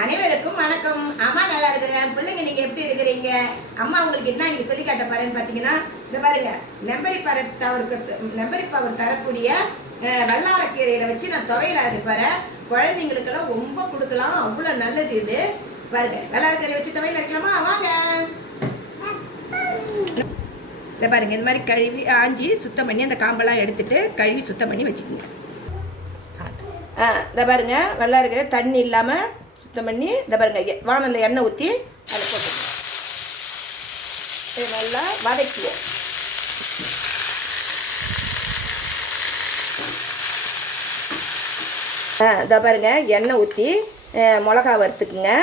அனைவருக்கும் வணக்கம். அம்மா நல்லா இருக்கிறேன். பிள்ளைங்க நீங்க எப்படி இருக்கிறீங்க? அம்மா உங்களுக்கு என்ன நீங்க சொல்லி காட்ட பாருன்னு பாத்தீங்கன்னா, இந்த பாருங்க நெம்பரி பவர் தரக்கூடிய வல்லாரக்கீரையில வச்சு நான் துவையல அரைப்பறேன். குழந்தைங்களுக்கெல்லாம் ரொம்ப கொடுக்கலாம், அவ்வளவு நல்லது இது. பாருங்க, வல்லாரக்கீரை வச்சு துவையல் அரைக்கலாமா? வாங்க. இந்த பாருங்க, இந்த மாதிரி கழுவி ஆஞ்சி சுத்தம் பண்ணி அந்த காம்பெல்லாம் எடுத்துட்டு கழுவி சுத்தம் பண்ணி வச்சுக்கோங்க. இந்த பாருங்க, வல்லாரக்கீரை தண்ணி இல்லாமல் சுத்தம் பண்ணி இந்த பாருங்க வானலில் எண்ணெய் ஊற்றி அதில் போட்டு நல்லா வதக்குவோம். இதை பாருங்க, எண்ணெய் ஊற்றி மிளகா வறுத்துக்குங்க,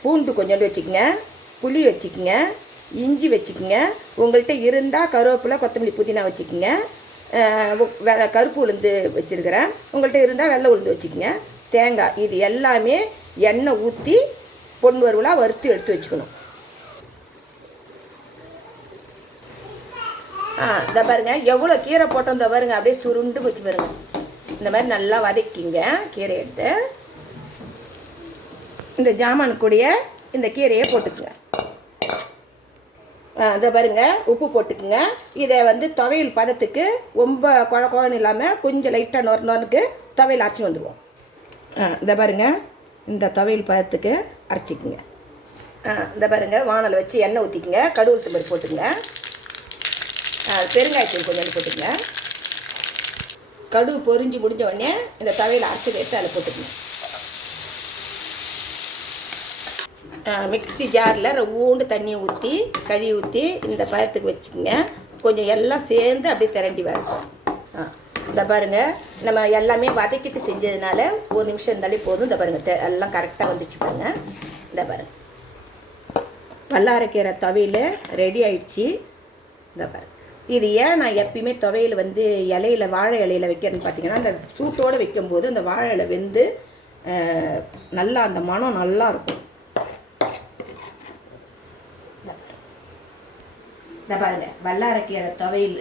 பூண்டு கொஞ்சோண்டு வச்சுக்கோங்க, புளி வச்சுக்கோங்க, இஞ்சி வச்சுக்கோங்க, உங்கள்கிட்ட இருந்தால் கருவேப்பிலை கொத்தமல்லி புதினா வச்சுக்கோங்க, கருப்பு உளுந்து வச்சுருக்கிறேன், உங்கள்கிட்ட இருந்தால் வெள்ளை உளுந்து வச்சுக்கோங்க, தேங்காய், இது எல்லாமே எண்ணெய் ஊற்றி பொன் வறுவலாக வறுத்து எடுத்து வச்சுக்கணும். இதை பாருங்க, எவ்வளோ கீரை போட்டோம் இந்த பாருங்க, அப்படியே சுருண்டு வச்சு பாருங்க. இந்த மாதிரி நல்லா வதக்கிங்க கீரை எடுத்து. இந்த ஜாமானுக்குடைய இந்த கீரையை போட்டுக்குங்க. இதை பாருங்க, உப்பு போட்டுக்குங்க. இதை வந்து துவையல் பதத்துக்கு ரொம்ப குழன்னு இல்லாமல் கொஞ்சம் லைட்டாக நொறுக்கு துவையல் அரைச்சி வந்துடுவோம். இதை பாருங்க, இந்த துவையல் பதத்துக்கு அரைச்சிக்குங்க. இதை பாருங்க, வானலை வச்சு எண்ணெய் ஊற்றிக்குங்க, கடுகு உளுத்தம் பருப்பு போட்டுக்குங்க, பெருங்காயத்தூள் கொஞ்சம் போட்டுக்குங்க. கடுகு பொரிஞ்சு முடிஞ்ச உடனே இந்த துவையல் அரைச்சி எடுத்து அதில் போட்டுக்குங்க. மிக்ஸி ஜாரில் ரவ்வோண்டு தண்ணியை ஊற்றி கழுவி ஊற்றி இந்த பதத்துக்கு வச்சுக்கோங்க. கொஞ்சம் எல்லாம் சேர்ந்து அப்படியே திரண்டி வரும். இந்த பாருங்கள், நம்ம எல்லாமே வதக்கிட்டு செஞ்சதுனால ஒரு நிமிஷம் இருந்தாலே போதும். இந்த பாருங்கள், எல்லாம் கரெக்டாக வந்துச்சு பாருங்கள். இந்த பாருங்கள், வல்லாரக்கீரை துவையல் ரெடி ஆயிடுச்சு. இந்த பாருங்கள், இது ஏன் நான் எப்பயுமே துவையல் வந்து இலையில வாழை இலையில் வைக்கிறேன்னு பார்த்தீங்கன்னா, அந்த சூட்டோடு வைக்கும்போது அந்த வாழை இலை வெந்து நல்லா அந்த மனம் நல்லா இருக்கும். இந்த பாருங்கள், வல்லாரக்கீரை துவையல்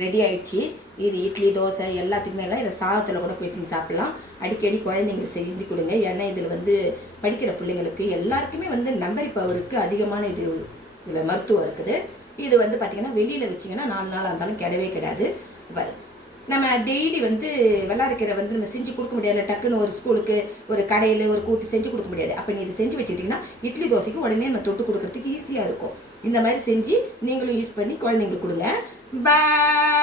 ரெடி ஆயிடுச்சு. இது இட்லி தோசை எல்லாத்துக்குமே எல்லாம் இதை சாதத்தில் கூட குழந்தைங்க சாப்பிட்லாம். அடிக்கடி குழந்தைங்களுக்கு செஞ்சு கொடுங்க. ஏன்னா இதில் வந்து படிக்கிற பிள்ளைங்களுக்கு எல்லாருக்குமே வந்து நெம்பரி பவருக்கு அதிகமான இதில் மருத்துவம் இருக்குது. இது வந்து பார்த்திங்கன்னா வெளியில் வச்சிங்கன்னா 4 நாளாக இருந்தாலும் கிடவே கிடையாது. பாரு, நம்ம டெய்லி வந்து வல்லாரக்கீரை வந்து நம்ம செஞ்சு கொடுக்க முடியாது. டக்குன்னு ஒரு ஸ்கூலுக்கு ஒரு கடையில் ஒரு கூட்டி செஞ்சு கொடுக்க முடியாது. அப்போ நீ இதை செஞ்சு வச்சுக்கிட்டிங்கன்னா இட்லி தோசைக்கு உடனே நம்ம தொட்டு கொடுக்குறதுக்கு ஈஸியாக இருக்கும். இந்த மாதிரி செஞ்சு நீங்களும் யூஸ் பண்ணி குழந்தைங்களுக்கு கொடுங்க. பாய்.